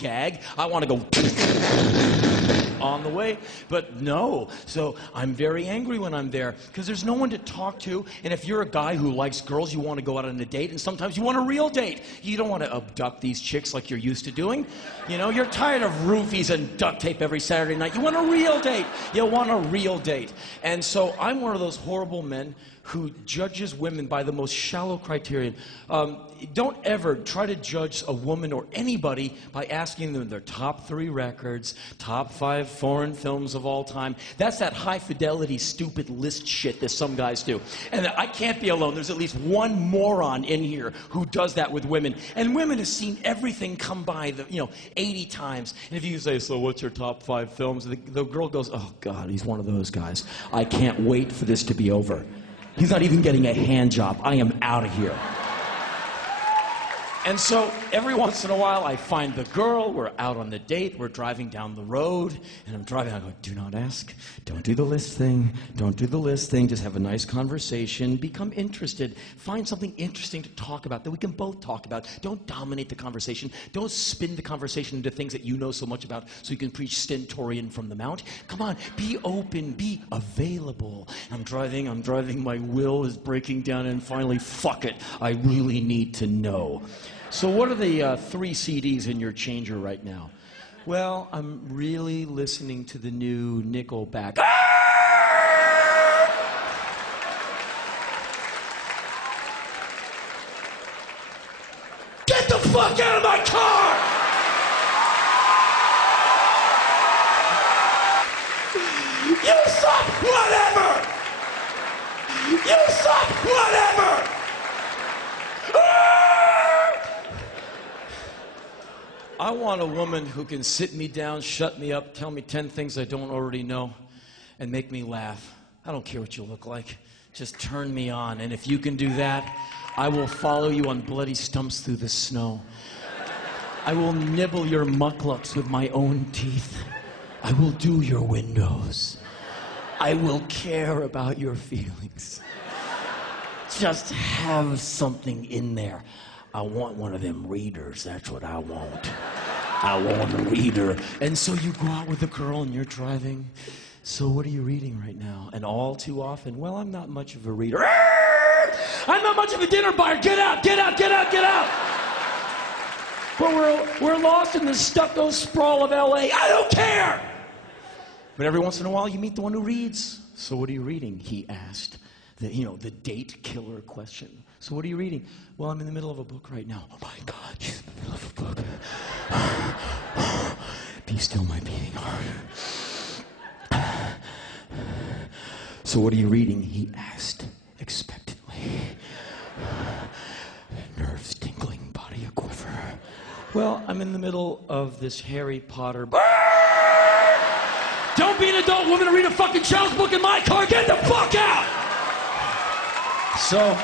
gag. I want to go on the way, but no. So I'm very angry when I'm there because there's no one to talk to. And if you're a guy who likes girls, you want to go out on a date, and sometimes you want a real date. You don't want to abduct these chicks like you're used to doing. You know, you're tired of roofies and duct tape every Saturday night. You want a real date. You want a real date. And so I'm one of those horrible men who judges women by the most shallow criterion. Don't ever try to judge a woman or anybody by asking them their top 3 records, top 5 foreign films of all time. That's that high-fidelity, stupid list shit that some guys do. And I can't be alone. There's at least one moron in here who does that with women. And women have seen everything come by, 80 times. And if you say, so what's your top 5 films? The girl goes, oh, God, he's one of those guys. I can't wait for this to be over. He's not even getting a hand job. I am out of here. And so every once in a while, I find the girl. We're out on the date. We're driving down the road. And I'm driving. I go, do not ask. Don't do the list thing. Don't do the list thing. Just have a nice conversation. Become interested. Find something interesting to talk about that we can both talk about. Don't dominate the conversation. Don't spin the conversation into things that you know so much about so you can preach stentorian from the mount. Come on. Be open. Be available. I'm driving. My will is breaking down. And finally, fuck it. I really need to know. So what are the 3 CDs in your changer right now? Well, I'm really listening to the new Nickelback. Get the fuck out of my car! You suck, whatever! You suck, whatever! I want a woman who can sit me down, shut me up, tell me 10 things I don't already know, and make me laugh. I don't care what you look like. Just turn me on. And if you can do that, I will follow you on bloody stumps through the snow. I will nibble your mucklucks with my own teeth. I will do your windows. I will care about your feelings. Just have something in there. I want one of them readers. That's what I want. I want a reader. And so you go out with a girl and you're driving. So what are you reading right now? And all too often, well, I'm not much of a reader. I'm not much of a dinner buyer. Get out, get out, get out, get out. But we're lost in the stucco sprawl of LA. I don't care. But every once in a while, you meet the one who reads. So what are you reading? He asked. The date killer question. So what are you reading? Well, I'm in the middle of a book right now. Oh my God, she's in the middle of a book. Be still my beating heart. So what are you reading? He asked expectantly. Nerves tingling, body a quiver. Well, I'm in the middle of this Harry Potter. Don't be an adult woman and read a fucking child's book in my car. Get the fuck out! So,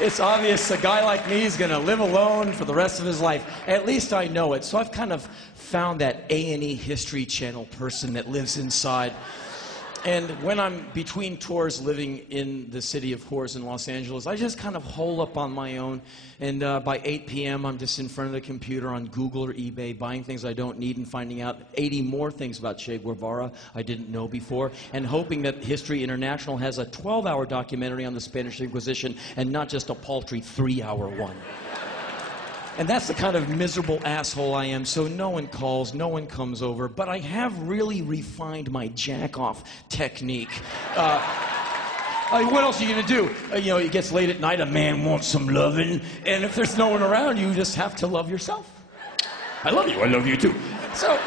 it's obvious a guy like me is going to live alone for the rest of his life. At least I know it. So I've kind of found that A&E History Channel person that lives inside. And when I'm between tours living in the city of whores in Los Angeles, I just kind of hole up on my own. And by 8 p.m., I'm just in front of the computer on Google or eBay, buying things I don't need and finding out 80 more things about Che Guevara I didn't know before, and hoping that History International has a 12-hour documentary on the Spanish Inquisition and not just a paltry 3-hour one. And that's the kind of miserable asshole I am, so no one calls, no one comes over, but I have really refined my jack-off technique. What else are you gonna do? It gets late at night, a man wants some loving, and if there's no one around, you just have to love yourself. I love you too. So...